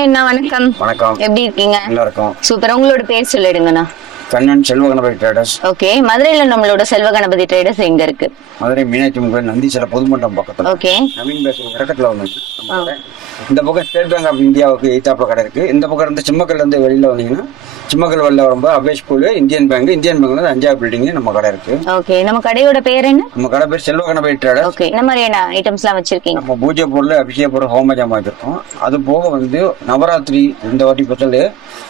Hi அண்ணா, வணக்கம். வணக்கம். எப்படி இருக்கீங்க? நல்லா இருக்கும். சூப்பர். உங்களோட பேர் சொல்லிடுங்கண்ணா. கண்ணன் செல்வ கணபதி ட்ரேடர்ஸ். ஓகே. மதுரையில நம்மளோட செல்வ கணபதி ட்ரேடர்ஸ் எங்க இருக்கு? மதுரை மீனாட்சி அம்மன் கோயில் நந்தி சில பொதுமன்றம் பக்கத்துல. ஓகே. நவீன் பேசுற இறக்கத்துல வந்து இந்த பக்கம் ஸ்டேட் பேங்க் ஆஃப் இந்தியாவுக்கு எய்தாப்புல கடை இருக்கு. இந்த பக்கம் இருந்து சிம்மக்கல்ல இருந்து வெளியில வந்தீங்கன்னா சிம்மக்கல் வெளில வரும்போது அபேஷ் ஸ்கூல், இந்தியன் பேங்க் வந்து 5வது பில்டிங் நம்ம கடை இருக்கு. ஓகே. நம்ம கடையோட பேர் என்ன? நம்ம கடை பேர் செல்வ கணபதி ட்ரேடர்ஸ். ஓகே. என்ன மாதிரியான ஐட்டம்ஸ்லாம் வச்சிருக்கீங்க? நம்ம பூஜை பொருள், அபிஷேக பொருள், ஹோம ஜாமான் வச்சிருக்கோம். அது போக வந்து நவராத்திரி இந்த வாட்டி பத்தல்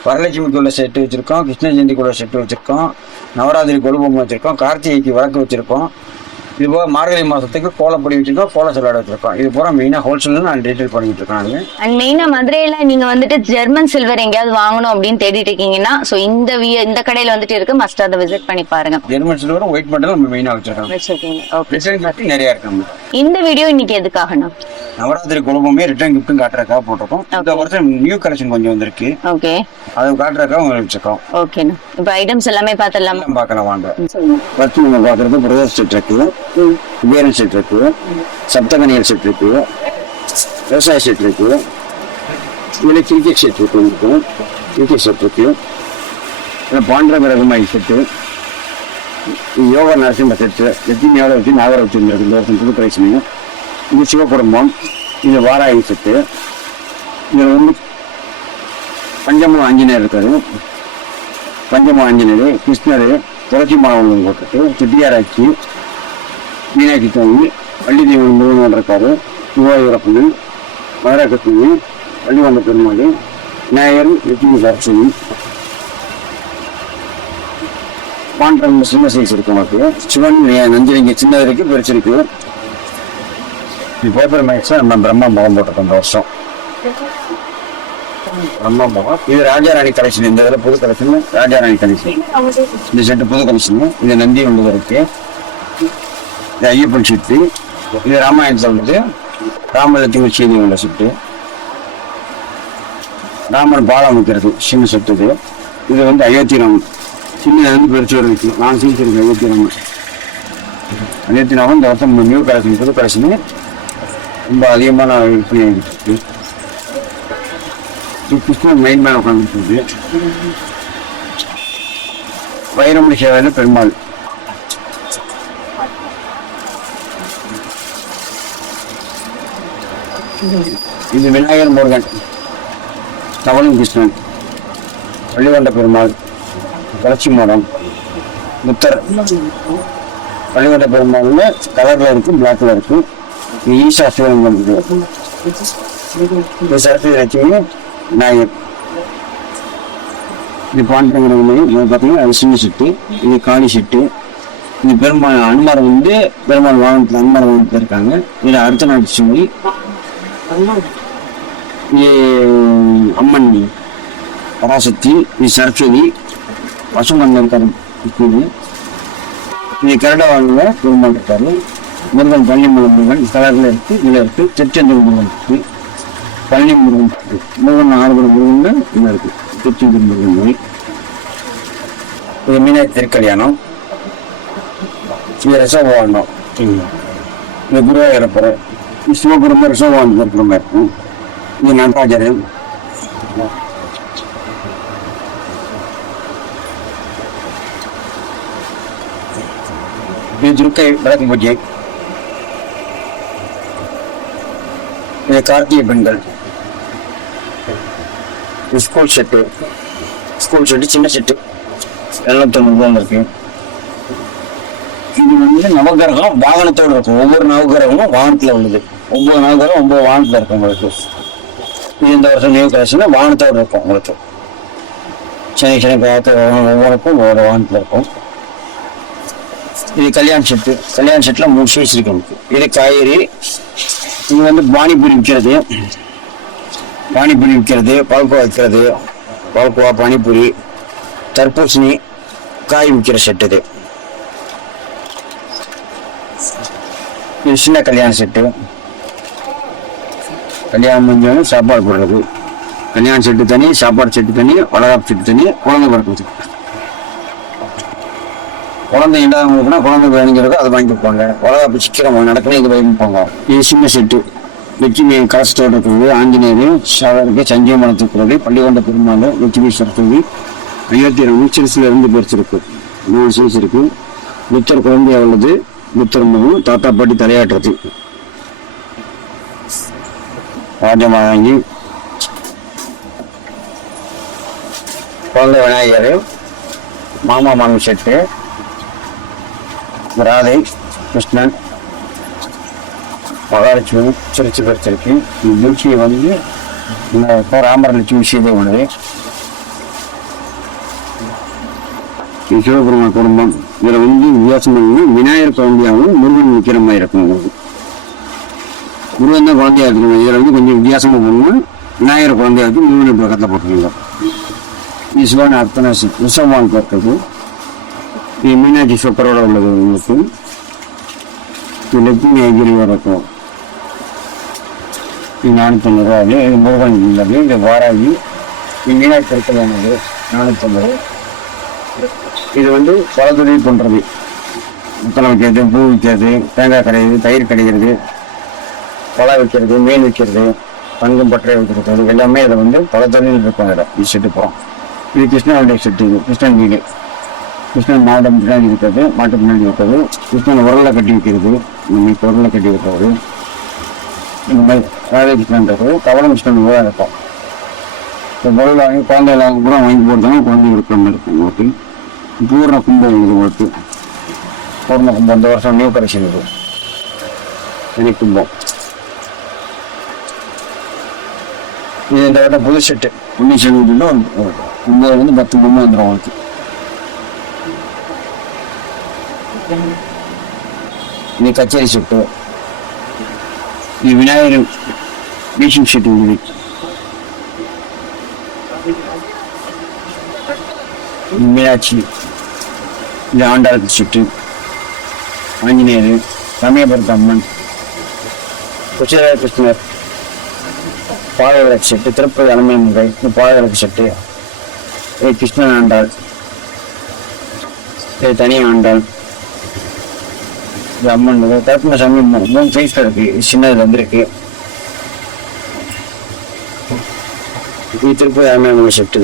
வரலட்சுமிக்குள்ள செட்டு வச்சிருக்கோம், கிருஷ்ண ஜெயந்திக்குள்ள செட்டு வச்சிருக்கோம், நவராத்திரி கொலுபொம்மை வச்சிருக்கோம், கார்த்திகைக்கு விளக்கு வச்சிருக்கோம். இது போக மார்கழி மாசத்துக்கு கோலப்பொடி வச்சிருக்கோம், கோல சலாடு வச்சிருக்கோம். இது பூரா மெயினா ஹோல்சேல் நான் டீடைல் பண்ணிட்டு இருக்கேன். அண்ட் மெயினா மதுரையில நீங்க வந்துட்டு ஜெர்மன் சில்வர் எங்கேயாவது வாங்கணும் அப்படின்னு தேடிட்டு இருக்கீங்கன்னா சோ இந்த கடையில வந்துட்டு இருக்கு, மஸ்ட் அதை விசிட் பண்ணி பாருங்க. ஜெர்மன் சில்வர் ஒயிட் மெட்டல் நம்ம மெயினா வச்சிருக்கோம். ஓகே. நிறைய இருக்கு. இந்த வீடியோ இன்னைக்கு எதுக்காகனா நவராத்திரி கொலுபொம்மை ரிட்டர்ன் கிஃப்ட்டும் காட்டுறதுக்காக போட்டிருக்கோம். இந்த வருஷம் நியூ கலெக்ஷன் கொஞ்சம் வந்திருக்கு. ஓகே. அதை காட்டுறதுக்காக உங்களுக்கு வச்சிருக்கோம். ஓகேண்ணா. இப்போ ஐட்டம்ஸ் எல்லாமே பார்த்துடலாமா? பார்க்கலாம் வாங்க. ஃபர்ஸ்ட் நம்ம பார்க்கறது பிரதர்ஸ் செட் இருக்கு, குபேரன் செட் இருக்கு, சப்தகனியல் செட் இருக்கு, விவசாய செட் இருக்கு, இதில் கிரிக்கெட் செட் இருக்கு, கிரிக்கெட் செட் இருக்கு, பாண்டரகரகமாய் செட்டு, யோகா நரசிம்ம செட்டு, லட்சுமியோட வச்சு நாகர வச்சுருந்துருக்கு. இந்த வருஷம் புது கலெக்ஷன். இது சிவகுடும்பம், இது வாராயி செட்டு, இதில் வந்து பஞ்சமுக ஆஞ்சநேயர் இருக்காரு, பஞ்சமுக ஆஞ்சநேயர், கிருஷ்ணர், துளசி மாவட்டம் போட்டுட்டு, சிட்டியாராட்சி, மீனாட்சி சுவாமி, வள்ளி தெய்வம் முருகன் இருக்காரு, சிவாயூரப்பன், மதுரகத்துவி, வள்ளிவந்த பெருமாள், விநாயகர், லட்சுமி சரஸ்வதி, பாண்டம் சின்ன சைஸ் இருக்கு. நமக்கு சிவன் நந்திலிங்க சின்னது இருக்கு, பெருசு இருக்கு. இது பேப்பர் மேக்ஸ் நம்ம பிரம்மா முகம் போட்டிருக்கோம் இந்த வருஷம். பிரம்மா முகம். இது ராஜாராணி கலெக்ஷன். இந்த இதில் புது கலெக்ஷன் ராஜாராணி கலெக்ஷன். இந்த செட்டு புது கலெக்ஷன். இது நந்தி ஒன்று இருக்கு, இது ஐயப்பன் செட்டு, இது ராமாயணத்தில் உள்ளது, ராமலட்சுமி சீனி உள்ள செட்டு, ராமன் பாலம் வைக்கிறது சின்ன செட்டு. இது வந்து அயோத்தி ராமன் சின்ன வந்து பெருசு இருக்கு. நான் சீக்கிரம் அயோத்தி ராமன். அயோத்தி ராமன் இந்த வருஷம் நியூ கலெக்ஷன், புது கலெக்ஷன் ரொம்ப அதிகமான விற்பனை ஆகிட்டு. கிருஷ்ணன் மெயின் மேல உட்காந்துருக்கு. வைரமணி சேவையில் பெருமாள், இது விநாயகர் முருகன், தவளும் கிருஷ்ணன், வள்ளிவண்ட பெருமாள், துளசி மரம், புத்தர். வள்ளிவண்ட பெருமாள்ல கலர்ல இருக்கு, பிளாக்ல இருக்கு. ஈஷா சிவலிங்கம் இருக்கு, சரஸ்வதி லட்சுமி, விநாயகர். இது பாண்டவங்க பார்த்தீங்கன்னா அது சின்ன செட்டு, இது காளி செட்டு, இது பெருமாள் அனுமாரம் வந்து பெருமாள் வாகனத்தில் அனுமாரம் வாகனத்தில் இருக்காங்க. இதில் அடுத்த நாட்டு சொல்லி இது அம்மன் பராசக்தி, இது சரஸ்வதி, பசுமன்ல இருக்காரு. இது கரட வாழ்ந்த பெருமாள் இருக்காரு. முருகன் பழனிமலை முருகன் கலர்ல இருக்கு, இதுல இருக்கு. திருச்செந்தூர் முருகன் இருக்கு, பழனி முருகன் இருக்கு, முருகன் 6 முருகன் இதுல இருக்கு. திருச்செந்தூர் முருகன். இது மீனாட்சி திருக்கல்யாணம், இது ரிசவவாண்டம், இது குருவாயூரப்பர், சிவபுரம் ரிசவவாண்டம் இருக்கிற மாதிரி இருக்கும். இது நடராஜர், இது துர்க்கை விளக்கு பூஜை, இது கார்த்திகை பெண்கள், ஸ்கூல் செட்டு, சின்ன செட்டு 790 இருக்கு. இது வந்து நவகிரகம் வாகனத்தோடு இருக்கும். ஒவ்வொரு நவகிரகமும் வாகனத்துல உள்ளது. 9 நவகிரகம் 9 வாகனத்துல இருக்கும் உங்களுக்கு. இது இந்த வருஷம் நியூ கலெக்ஷன் வாகனத்தோடு இருக்கும் உங்களுக்கு. சனி காலத்து ஒவ்வொருக்கும் ஒவ்வொரு வாகனத்துல இருக்கும். இது கல்யாண செட்டுல 3 சைஸ் இருக்கு நமக்கு. இது காய்கறி, இது வந்து பானிபூரி விற்கிறது, பால்கோவா விற்கிறது, பால்கோவா, பானிபூரி, தர்பூசணி, காய் விற்கிற செட்டு. இது சின்ன கல்யாண செட்டு, கல்யாணம் முடிஞ்சவங்க சாப்பாடு போடுறது. கல்யாண செட்டு தனி, சாப்பாடு செட்டு தனி, வளகாப்பு செட்டு தனி, குழந்தை பிறக்கும் செட்டு. குழந்தை இல்லாதவங்களுக்குன்னா குழந்தை வேணுங்கிறது அதை வாங்கி கொடுப்பாங்க. வளகாப்பு சீக்கிரம் நடக்கணும், இது வாங்கி கொடுப்பாங்க. இது சின்ன செட்டு, லட்சுமி கலசத்தோடு இருக்கிறது, ஆஞ்சநேயர் சாதருக்கு சஞ்சீவ மனத்து இருக்கிறது, பள்ளிகொண்ட பெருமாள், லட்சுமி சரஸ்வதி, அயோத்தி ராமன் சிறுசுல இருந்து பெருசிருக்கு, 4 சிறுசு இருக்கு. புத்தர் குழந்தையா உள்ளது, புத்தர் முகம், தாத்தா பாட்டி தலையாட்டுறது, ராஜமாதாங்கி, குழந்தை விநாயகர், மாமா மாமி செட்டு, ராதை, கிருஷ்ணன், மகாலட்சுமி சிரிச்சு பறிச்சிருக்கு. லட்சுமி வந்து ராமர் லட்சுமி சீதை உள்ளது. சிவபெருமான் குடும்பம் இதுல வந்து வித்தியாசம் விநாயகர் குழந்தையாகவும் முருகன் விற்கிற மாதிரி இருக்கும். முருகன் தான் குழந்தையா இருக்கணும். இதுல வந்து கொஞ்சம் வித்தியாசமா போகணும். விநாயகர் குழந்தையா இருக்கு, முருகன் பக்கத்தில் போட்டுருக்கீங்க. இது சிவன் அர்த்தனா ரிஷபவான் இருக்கிறது. இது மீனாட்சி சொக்கரோட உள்ளது உங்களுக்கு. இது லட்சுமி ஐகிரியோட இருக்கும். இது 450 ரூபா. இது முருகன் உள்ளது. இது வாராகி, இது மீனாட்சி இருக்கிறது 450. இது வந்து பல தொழில் பண்றது, முத்தனை வைக்கிறது, பூ விற்கிறது, தேங்காய் கடைகிறது, தயிர் கிடைக்கிறது, பழம் வைக்கிறது, மீன் விற்கிறது, தங்கம் பற்றை வைக்கிறது, எல்லாமே இதை வந்து பல தொழில் இருக்கும். இதில் இது செட்டு போகிறோம். இது கிருஷ்ணனுடைய செட்டு. இது கிருஷ்ணன் வீடு. கிருஷ்ணன் மாவட்டம் பின்னாடி இருக்கிறது, மாட்டு பின்னாடி இருக்கிறது. கிருஷ்ணன் உரலை கட்டி வைக்கிறது, இன்னைக்கு உரலை கட்டி வைக்கிறது. இந்த மாதிரி ராதாகிருஷ்ணன் இருக்கிறது. கவலம் கிருஷ்ணன் கூட இருக்கும். இப்போ பொருள் வாங்கி குழந்தைகள் கூட வாங்கி போட்டாங்க, குழந்தை இருக்கிற மாதிரி இருக்கும் உங்களுக்கு. பூர்ண கும்பம் இது உங்களுக்கு. பூர்ண கும்பம் இந்த வருஷம் நியூ கலெக்ஷன் இது. தனி கும்பம் இது இந்த வருடம் புது செட்டு. 1970 9 10 கும்பம் வந்துடும் உங்களுக்கு. இது கச்சேரி செட்டு. இது விநாயகர் பீச்சிங் செட்டு. இது மீனாட்சி, இது ஆண்டாளுக்கு செட்டு. ஆஞ்சநேயர், சமயபுரத்து அம்மன், குச்சேர கிருஷ்ணர், பாதவிளக்கு செட்டு. திருப்பதி அலமேன்முகை, இது பாதவிளக்கு செட்டு. இது கிருஷ்ணன் ஆண்டாள், இது தனி ஆண்டாள், இது அம்மன். கருப்பண சாமி 3 சைஸ்ல இருக்கு. சின்னதுல வந்துருக்கு. இது Tirupati Alamelumangai set.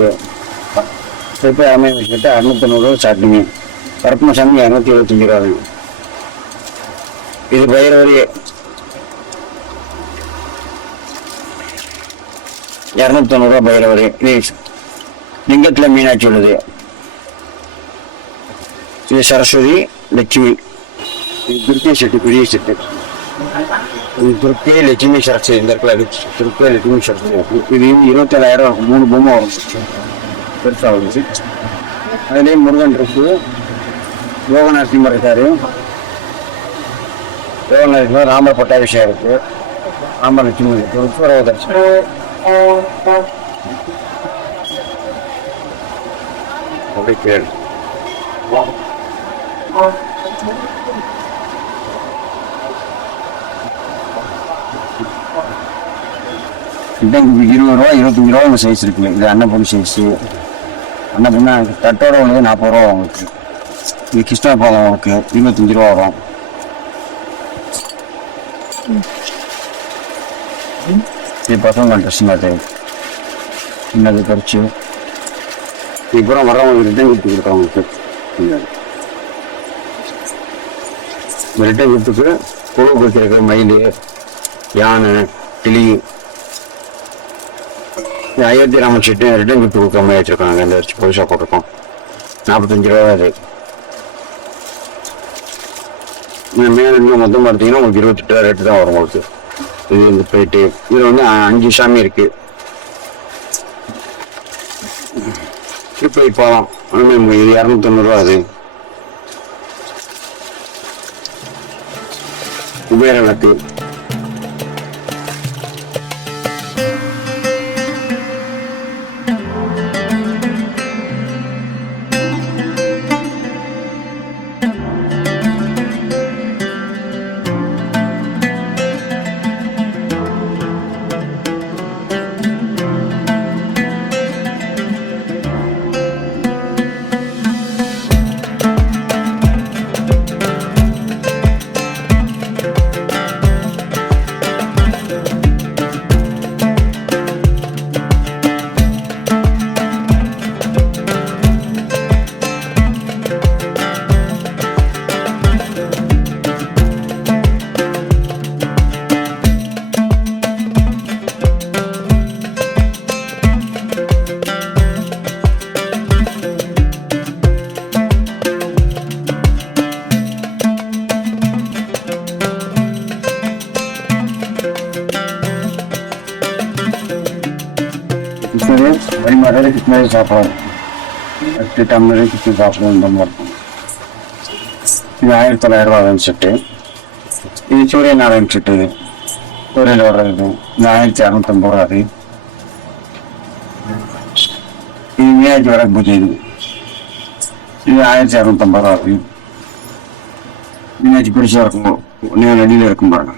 Tirupati Alamelumangai set 690 starting. Karuppana Sami 275 ரூபா. இது பைரவரி 290 ரூபா பைரவரி. இது லிங்கத்துல மீனாட்சி உள்ளது. இது சரஸ்வதி, லட்சுமி. இது துர்க்கை செட்டு, பெரிய செட்டு. இது துர்க்கை, லட்சுமி, சரஸ்வதி. இந்த இடத்துல துர்க்கை, லட்சுமி, சரஸ்வதி. இது 27,000 இருக்கும். 3 பொம்மை வரும், பெருசா வருது. அதுலேயே முருகன் இருக்கு, யோக நரசிம்மர் இருக்காரு, யோக நரசிம்மர், ராமர் பட்டாபிஷேகம் இருக்கு, ராமர் லட்சுமி இருக்கு, விஸ்வரோதர்ஷன். அப்படி கேளு. இது 20 ரூபா 25 ரூபா உங்க சைஸ் இருக்குங்க. இது அன்னப்பொடி சைஸு. அன்னப்பொண்ணா தட்டோட உள்ளது 40 ரூபா உங்களுக்கு. இது கிருஷ்ணா பாதம் உங்களுக்கு 25 ரூபா வரும். இது பசங்க ட்ரெஸ் மாதிரி சின்னது பறிச்சு இப்போ வர்றவங்களுக்கு ரிட்டன் கிஃப்ட் கொடுக்குறவங்களுக்கு. இந்த ரிட்டன் கிஃப்ட்டுக்கு குழு கொடுத்துருக்க மயில், யானை, கிளி, Ayodhya Raman set return gift கொடுக்குற மாதிரி வச்சுருக்காங்க. இந்த வச்சு புதுசாக போட்டிருக்கோம். 45 ரூபா அது. மேலே இன்னும் மொத்தம் பார்த்தீங்கன்னா உங்களுக்கு 28 ரூபா ரேட்டு தான் வரும் உங்களுக்கு. இது இந்த போயிட்டு இதில் வந்து 5 சாமி இருக்கு. திருப்பதி பாலம் அனுமதி 290 ரூபா. அது குபேர விளக்கு. டம்ளர் கிருஷ்ணகிரி சாப்பிடுவோம், 8 டம்ளர் கிருஷ்ணகிரி சாப்பிடுவோம். இந்த மாதிரி இருக்கும். இது 1900 செட்டு. இது சூரிய நாராயண் செட்டு. இது சூரியன் வர்றது இது 1650 ரூபா. இது மீனாட்சி வர பூஜை. இது 1650 ரூபா. மீனாட்சி பிடிச்சா இருக்கும், நடியில் இருக்கும் பாருங்க.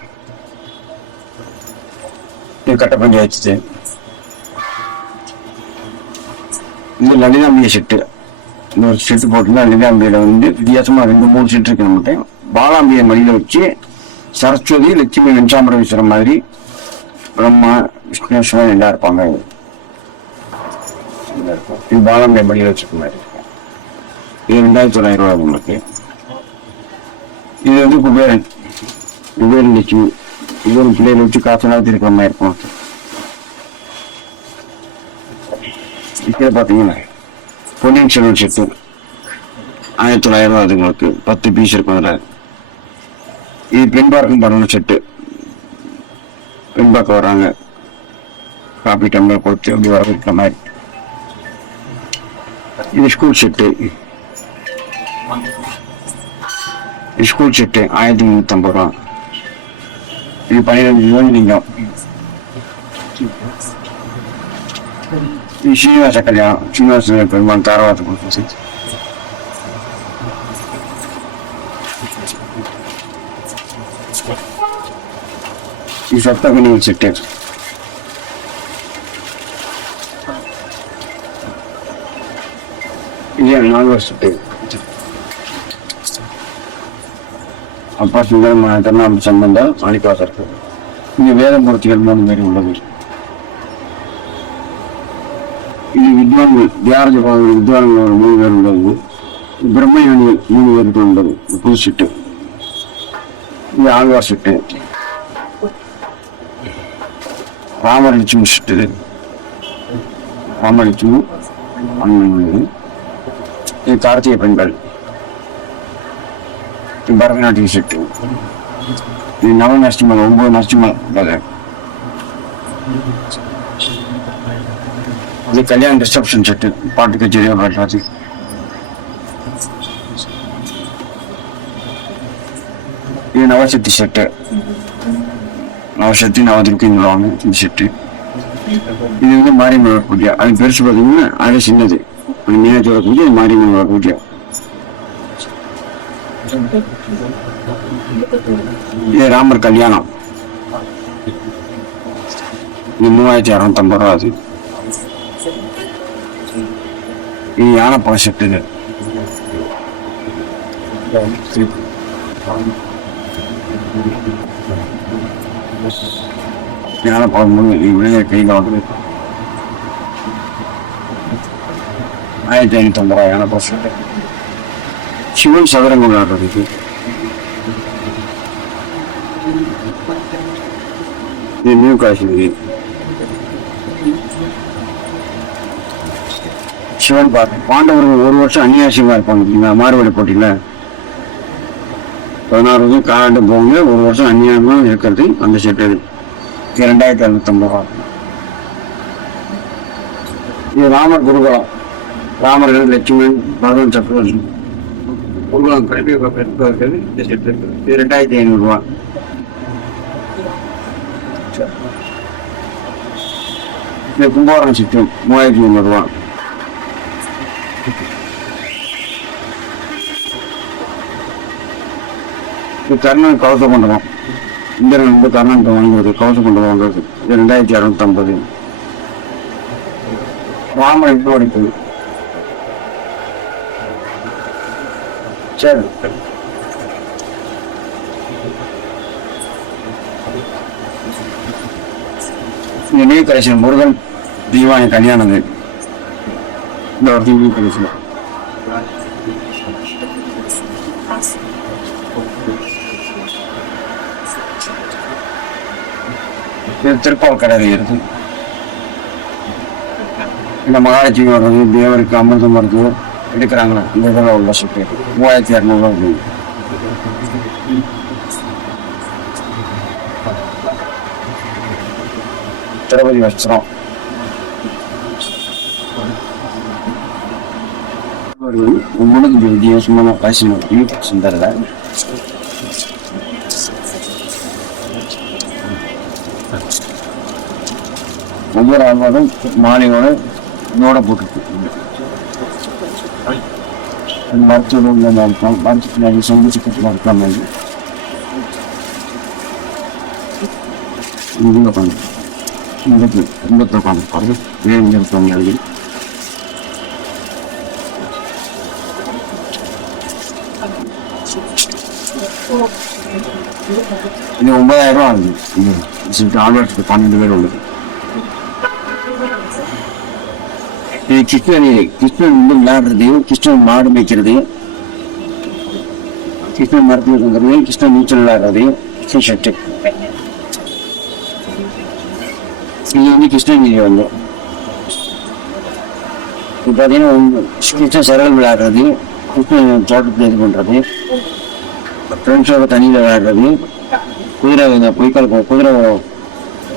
இது கட்ட பஞ்சாயத்து. இது லலிதாம்பிகை செட்டு. இந்த ஒரு செட்டு போட்டுன்னா லலிதாம்பியில வித்தியாசமா 2-3 செட்டு இருக்கு. நம்மகிட்ட பாலாம்பிகை மடியில வச்சு சரஸ்வதி லட்சுமி வெஞ்சாமரேஸ்வரம் மாதிரி பிரம்மா விஷ்ணு சிவன் எல்லாம் இருப்பாங்க. இது பாலாம்பிகை மடியில வச்சுக்க மாதிரி. இது 2900 ரூபாய் உங்களுக்கு. இது குபேரன் லட்சுமி. இது ஒரு பிள்ளைகளை வச்சு காசு நாள் இருக்கிற மாதிரி இருக்கும். பாத்தீங்கன்னா பொன்னியின் செல்வன் செட்டு 1900 ரூபாய். அது உங்களுக்கு 10 பீஸ் இருக்கும். அதுல இது பெண்பார்க்கும் பண்ணணும் செட்டு. பெண்பார்க்க வர்றாங்க, காப்பி டம்ளர் கொடுத்து அப்படி வர வைக்கிற மாதிரி. இது ஸ்கூல் செட்டு. ஸ்கூல் செட்டு 1350 ரூபா. இது 12 யோனிலிங்கம். இது ஸ்ரீனிவாச கல்யாணம், ஸ்ரீனிவாச பெருமான் தாரவாத்து கொடுத்து. இது சப்தகனி செட்டு. இது 4 செட்டு. அப்பா சுந்தரமான திருநாம சம்பந்தம் மாணிக்கவாசருக்கு. இங்க வேதமூர்த்திகள் 3 பேர் உள்ளது. இது வித்வான்கள், தியாரஜ வித்வான்கள் 3 பேர் உள்ளது. பிரம்மஞானிகள் 3 பேருக்கு உள்ளது. புது செட்டு. இது ஆழ்வார் செட்டு. ராமலட்சுமி செட்டு. ராமலட்சுமி உள்ளது. இது கார்த்திகை பெண்கள். பரதநாட்டிய செட்டு. இது நவ நரசிம்மர் 9 நரசிம்மர். இது கல்யாண ரிசப்ஷன் செட்டு, பாட்டு கச்சேரியா பாடுறது. இது நவசக்தி செட்டு. நவசக்தி நவதுர்க்கின்னு சொல்லுவாங்க இந்த செட்டு. இது மாரியம்மன் பூஜை. அது பெருசு பார்த்தீங்கன்னா அது சின்னது. மீனாட்சியோட பூஜை, மாரியம்மனோட பூஜை. இது ராமர் கல்யாணம். இது 3650 ரூபா. அது இது யானைப்பழ செட்டு. யானைப்பழம் விநாயகர் கையில் வந்து 1550 ரூபா யானைப்பழ செட்டு. சிவன் சதுரங்கம் விளையாடுறதுக்கு. இது நியூ காஷ்மீரி. சிவன் பாண்டவர்கள் 1 வருஷம் அந்நியாசியமா இருப்பாங்க. மாறுபடி போட்டியில 16 வருஷம் காலாண்டு போங்க, 1 வருஷம் அந்நியாயமா இருக்கிறது அந்த செட்டு. 2250 ரூபா. இது ராமர் குருகுலம். ராமர்கள், லட்சுமணன், பரதன் சக்கரவர்த்தி குருகுலம் கிளம்பி இருக்கிறது இந்த செட்டு இருக்குது. இது 2500 ரூபா. இது கும்பகோணம் செட்டு 3500 ரூபா. இது கர்ணன் கவச கொண்டவம். இந்திரன் கர்ணன் வாங்குறது கவச கொண்டவம் வாங்குறது. இது 2650. ராமர் இது வடிப்பது. சரி, நியூ கலெக்ஷன் முருகன் தீவானி கல்யாணம். இந்த வருஷம் நியூ கலெக்ஷன். திருப்பால் கடை இருக்கு. இந்த மகாலட்சுமி வர்றது, தேவருக்கு அமிர்தம் வருது எடுக்கிறாங்களா, இந்த இதெல்லாம் உள்ள சுட்டு 3200 ரூபா. திரௌபதி வஸ்திரம் உங்களுக்கு வித்தியாசமான பாயசம் சுந்தரில் ஒவ்வொரு ஆல்வாரும் மாலையோட நோட போட்டு மருத்துவ இருக்கும் மருத்துவ சந்திச்சு கட்டமாக இருக்கலாம் இங்கே உட்காந்து கும்பத்தில் உட்காந்து வேறு இருக்கவங்க எழுதி இது 9,000 ரூபா ஆகுது. ஆல்வாருக்கு 12 பேர் உள்ளது. இது கிருஷ்ணன் வந்து விளையாடுறது, கிருஷ்ணன் மாடு மேய்க்கிறது, கிருஷ்ணன் மரத்தில் இருக்கிறது, கிருஷ்ணன் நீச்சல் விளையாடுறது, கிருஷ்ணன் ஷர்ட்டு. இது வந்து கிருஷ்ணகிரி வந்து இப்போ பார்த்தீங்கன்னா கிருஷ்ணன் சரல் விளையாடுறது, கிருஷ்ணன் தோட்டத்தில் இது பண்ணுறது, ஃப்ரெண்ட்ஸோட தண்ணியில் விளையாடுறது, குதிரை குதிரை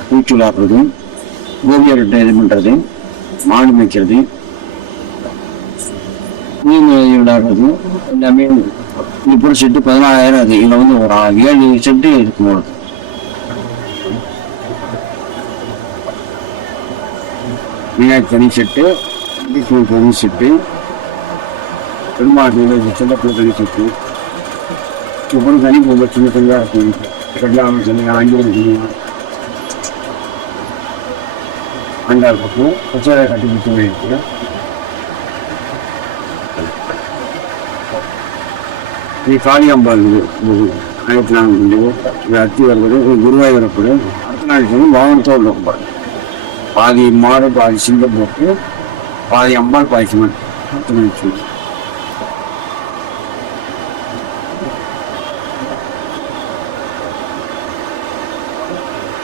பூச்சி விளையாடுறது, கோபியர்கிட்ட இது பண்ணுறது, மாடு மேய்க்கிறது, மீன் விளையாடுறது எல்லாமே. இது கூட செட்டு 14,000 அது. இதில் வந்து ஒரு 7 செட்டு இருக்கும். மீனாட்சி தனி செட்டு, தனி செட்டு, பெருமாள் சின்னப்பிள்ளை தனி செட்டு, இப்போ தனி போக சின்ன தனியாக இருக்கும். எல்லாம் சொன்னீங்க, 5 சொன்னீங்க, அண்டார் பக்கம் பச்சை கட்டி கொடுத்து இருக்கு. இது காளியம்பாள் இருக்குது 1400 அத்தி வருவது. குருவாய் வரப்படு அடுத்த நாளைக்கு வந்து வாகனத்தோடு இருக்கும். பாதி மாடு பாதி சிங்கம் போட்டு பாதி அம்பாள் பாதி சிவன் அடுத்த நாளைக்கு.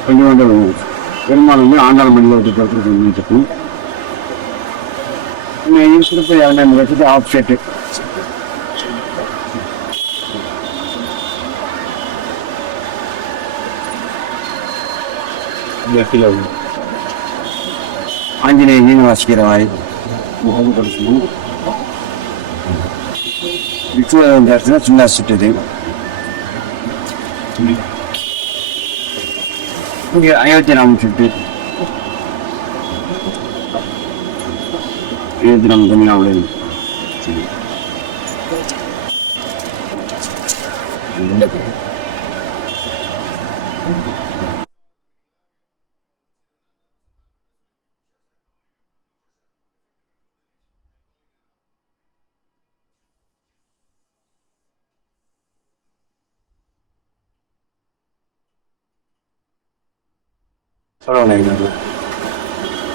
கொஞ்சம் வந்து பெருமாள் வந்து ஆண்டாள் மணியில் விட்டு கொடுத்துருக்கோம். திருப்பி 2,000 வச்சுட்டு ஆஃப் செட்டு. ஆஞ்சநேய மீன் வாசிக்கிற மாதிரி சின்ன சுட்டுது. இங்கே 54 செட்டு 74 தமிழ்நாடு.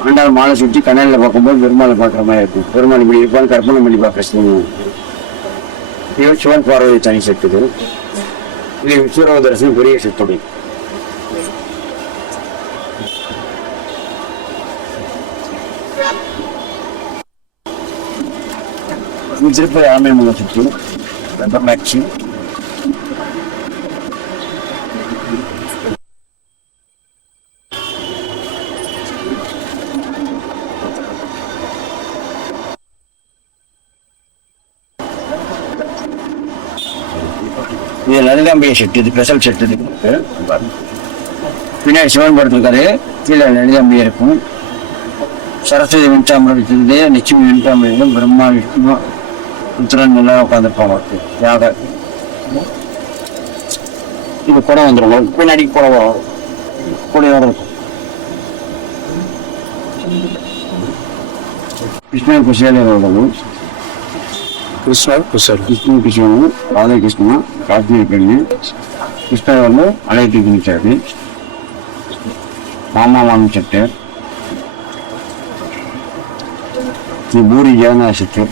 ஆண்டாள் மாலை சுற்றி கண்ணாடியில் பார்க்கும்போது பெருமாளை பார்க்குற மாதிரி இருக்கும். பெருமாள் இப்படி இருப்பான்னு கற்பனை பண்ணி பார்க்க சிவன் பார்வதி தனி செட்டுது. இது விஸ்வரூப தரிசனம் பெரிய செட்டுடைய. திருப்பதி ஆமையமலை சுற்றி ரப்பர் மேக்ஸி இது லலிதாம்பிகை செட்டு. இது ஸ்பெஷல் செட்டு. இது பின்னாடி சிவன் படுத்திருக்காரு, கீழே லலிதாம்பிகை இருக்கும். சரஸ்வதி வெண்சாமரம் இருக்குது, லட்சுமி வெண்சாமரம், பிரம்மா விஷ்ணு ருத்ரன் எல்லாம் உட்காந்துருப்பாங்க. யாக இது குடம் வந்துடும். பின்னாடி குடம் கூடையோட இருக்கும். கிருஷ்ணன் குசேலோட கிருஷ்ணன் கிருஷ்ணன் ராதா கிருஷ்ணா கார்த்திகை பெண்ணு கிருஷ்ணர் வந்து அலையத்தி குளிச்சாரு. மாமா சட்டை பூரி ஜெகநாத சட்டை.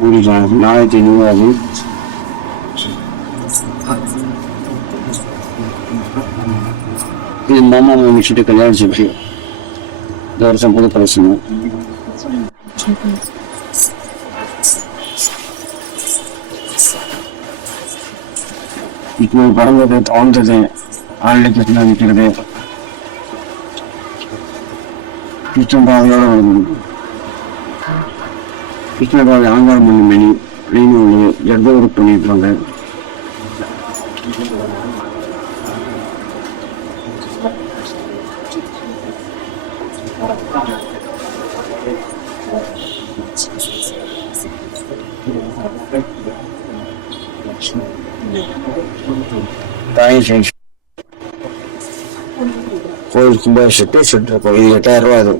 பூரி ஜெகநாதன் 4,500. இது மாமா சட்டை கல்யாண சட்டை. இந்த வருஷம் புது கலெக்ஷன். இப்போ படம் தோன்றது ஆன்லைன் கிருஷ்ணா நிற்கிறது. கிருஷ்ணன் பாதையோட வருது. கிருஷ்ணபாவை ஆங்காரம் பண்ணி மணி அப்படின்னு ஒரு ஜர்த ஒரு பண்ணியிருப்பாங்க. கோயில் கும்பாபிஷேகத்தை செட்டு இருக்கும். இது 8000 ரூபா. அது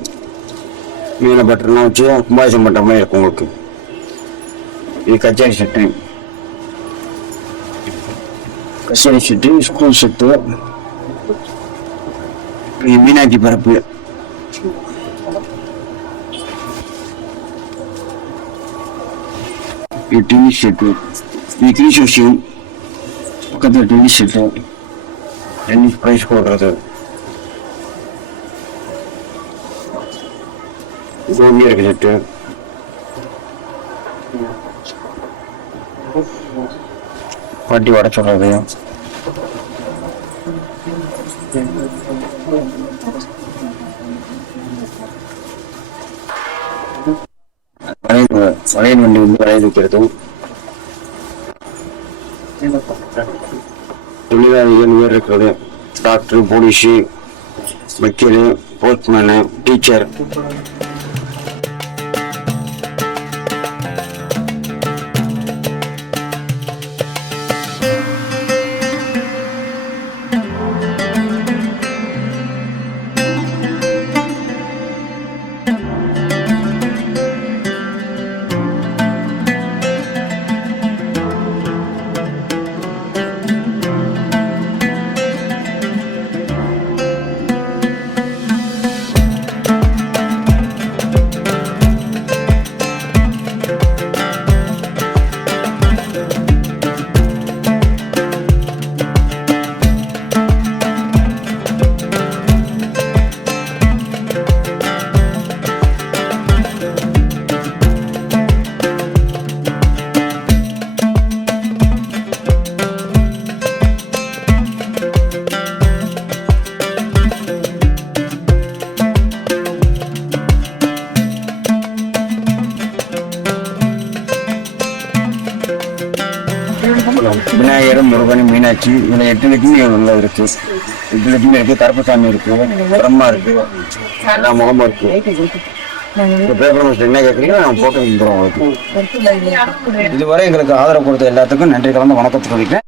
மீன பட்டர்லாம் வச்சு கும்பாபிஷேகம் பண்ற மாதிரி இருக்கும் உங்களுக்கு. இது கச்சேரி செட்டு, கச்சேரி செட்டு, ஸ்கூல் செட்டு, இது மீனாட்சி பரப்பு, இது டிவி செட்டு, இது கிரீஷோஷியம் பக்கத்தில் டிவி செட்டு, டென்னிஸ் ப்ரைஸ் போடுறது, கோபியா இருக்கு செட்டு, பாட்டி வட சொல்றது, வளையல் வண்டி வந்து வளையல் வைக்கிறது, தொழிலாளிகள் பேர் இருக்கிறது, டாக்டர், போலீஸு, வக்கீல், போஸ்ட்மேனு, டீச்சர். விநாயகர், முருகன், மீனாட்சி, இதுல 8 லட்சுமி உள்ள இருக்கு. 8 லட்சுமி இருக்கு, கருப்பசாமி இருக்கு, பிரம்மா இருக்கு, எல்லா முகமும் இருக்கு. பேப்பர் என்ன கேட்குறீங்க நான் போட்டு வந்துடுறோம் உங்களுக்கு. இதுவரை எங்களுக்கு ஆதரவு கொடுத்த எல்லாத்துக்கும் நன்றி கலந்த வணக்கத்தை சொல்லிக்கிறேன்.